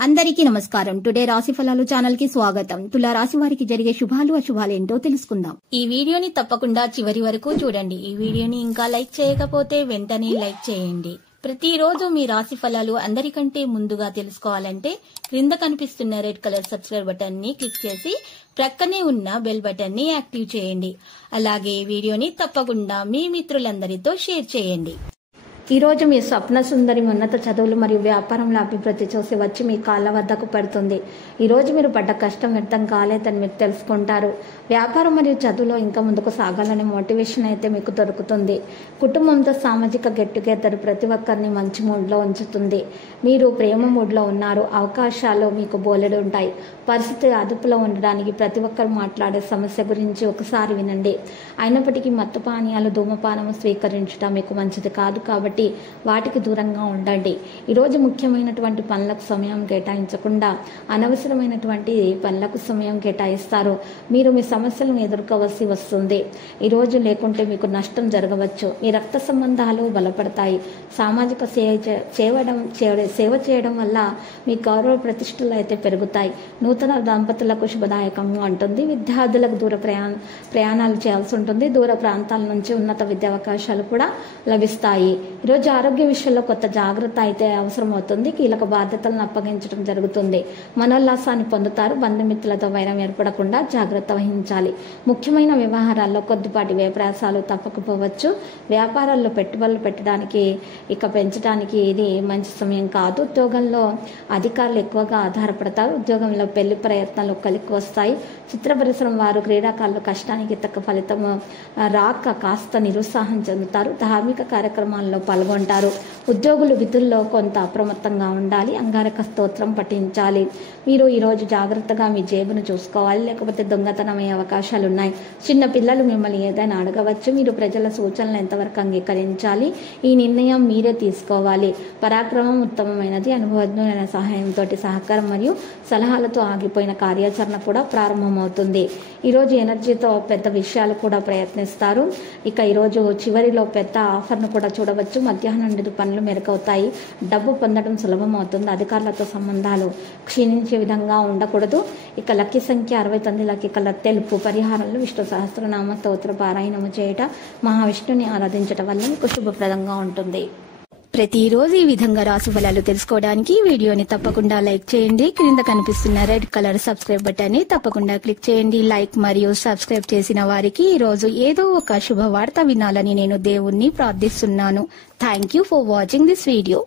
అందరికీ నమస్కారం. టుడే రాశి ఫలాలు ఛానల్ కి స్వాగతం. తులా రాశి వారికి జరిగే శుభాలు అశుభాలు ఏంటో తెలుసుకుందాం. ఈ వీడియోని తప్పకుండా చివరి వరకు చూడండి. ఈ వీడియోని ఇంకా లైక్ చేయకపోతే వెంటనే లైక్ చేయండి. ప్రతిరోజు మీ రాశి ఫలాలు అందరికంటే ముందుగా తెలుసుకోవాలంటే క్రింద కనిపిస్తున్న రెడ్ కలర్ సబ్స్క్రైబ్ బటన్ ని క్లిక్ చేసి ప్రక్కనే ఉన్న బెల్ బటన్ ని యాక్టివ్ చేయండి. అలాగే వీడియోని తప్పకుండా మీ మిత్రులందరితో షేర్ చేయండి. ఈ రోజు మీ స్వప్న సుందరి ఉన్నత చదువులు మరియు వ్యాపారంలో అభివృద్ధి చూసి వచ్చి మీ కాళ్ళ వద్దకు పడుతుంది. ఈ రోజు మీరు పడ్డ కష్టం వ్యర్థం కాలేదని మీరు తెలుసుకుంటారు. వ్యాపారం మరియు చదువులో ఇంకా ముందుకు సాగాలనే మోటివేషన్ అయితే మీకు దొరుకుతుంది. కుటుంబంతో సామాజిక గెట్ టుగెదర్ ప్రతి ఒక్కరిని మంచి మూడ్లో ఉంచుతుంది. మీరు ప్రేమ మూడ్లో ఉన్నారు. అవకాశాలు మీకు బోలెడు ఉంటాయి. పరిస్థితి అదుపులో ఉండడానికి ప్రతి ఒక్కరు మాట్లాడే సమస్య గురించి ఒకసారి వినండి. అయినప్పటికీ మత్తు పానీయాలు ధూమపానము స్వీకరించడం మీకు మంచిది కాదు కాబట్టి వాటికి దూరంగా ఉండండి. ఈరోజు ముఖ్యమైనటువంటి పనులకు సమయం కేటాయించకుండా అనవసరమైనటువంటి పనులకు సమయం కేటాయిస్తారు. మీరు మీ సమస్యలను ఎదుర్కోవలసి వస్తుంది. ఈరోజు లేకుంటే మీకు నష్టం జరగవచ్చు. మీ రక్త సంబంధాలు బలపడతాయి. సామాజిక సేవ చేయడం వల్ల మీ గౌరవ ప్రతిష్టలు అయితే పెరుగుతాయి. నూతన దంపతులకు శుభదాయకంగా ఉంటుంది. విద్యార్థులకు దూర ప్రయాణాలు చేయాల్సి ఉంటుంది. దూర ప్రాంతాల నుంచి ఉన్నత విద్యా అవకాశాలు కూడా లభిస్తాయి. ఈరోజు ఆరోగ్య విషయంలో కొత్త జాగ్రత్త అయితే అవసరం అవుతుంది. కీలక బాధ్యతలను అప్పగించడం జరుగుతుంది. మనోల్లాసాన్ని పొందుతారు. బంధుమిత్రులతో వైరం ఏర్పడకుండా జాగ్రత్త వహించాలి. ముఖ్యమైన వ్యవహారాల్లో కొద్దిపాటి వ్యయప్రయాసాలు తప్పకపోవచ్చు. వ్యాపారాల్లో పెట్టుబడులు పెట్టడానికి పెంచడానికి ఇది మంచి సమయం కాదు. ఉద్యోగంలో అధికారులు ఎక్కువగా ఆధారపడతారు. ఉద్యోగంలో పెళ్లి ప్రయత్నాలు కలిసి వస్తాయి. చిత్ర పరిశ్రమ వారు క్రీడాకారులు కష్టానికి తగ్గ ఫలితం రాక కాస్త నిరుత్సాహం చెందుతారు. ధార్మిక కార్యక్రమాల్లో పాల్గొంటారు. ఉద్యోగులు విధుల్లో కొంత అప్రమత్తంగా ఉండాలి. అంగారక స్తోత్రం పఠించాలి. మీరు ఈరోజు జాగ్రత్తగా మీ జేబును చూసుకోవాలి, లేకపోతే దొంగతనమయ్యే అవకాశాలు ఉన్నాయి. చిన్న పిల్లలు మిమ్మల్ని ఏదైనా అడగవచ్చు. మీరు ప్రజల సూచనలు ఎంతవరకు అంగీకరించాలి, ఈ నిర్ణయం మీరే తీసుకోవాలి. పరాక్రమం ఉత్తమమైనది. అనుభవజ్ఞులైన సహాయంతో సహకారం మరియు సలహాలతో ఆగిపోయిన కార్యాచరణ కూడా ప్రారంభమవుతుంది. ఈరోజు ఎనర్జీతో పెద్ద విషయాలు కూడా ప్రయత్నిస్తారు. ఈరోజు చివరిలో పెద్ద ఆఫర్ను కూడా చూడవచ్చు. మధ్యాహ్నం నుండి పనులు మెరుగవుతాయి. డబ్బు పొందడం సులభం అవుతుంది. అధికారులతో సంబంధాలు క్షీణించే విధంగా ఉండకూడదు. లక్కీ సంఖ్య 69. లక్కీ కలర్ తెలుపు. పరిహారంలో విష్ణు సహస్రనామ స్తోత్ర పారాయణము చేయట, మహావిష్ణుని ఆరాధించడం వల్ల మీకు శుభప్రదంగా ఉంటుంది. ప్రతిరోజు ఈ విధంగా రాశి ఫలాలు తెలుసుకోవడానికి వీడియోని తప్పకుండా లైక్ చేయండి. క్రింద కనిపిస్తున్న రెడ్ కలర్ సబ్స్క్రైబ్ బటన్ ని తప్పకుండా క్లిక్ చేయండి. లైక్ మరియు సబ్స్క్రైబ్ చేసిన వారికి ఈ రోజు ఏదో ఒక శుభవార్త వినాలని నేను దేవుణ్ణి ప్రార్థిస్తున్నాను. Thank you for watching this video.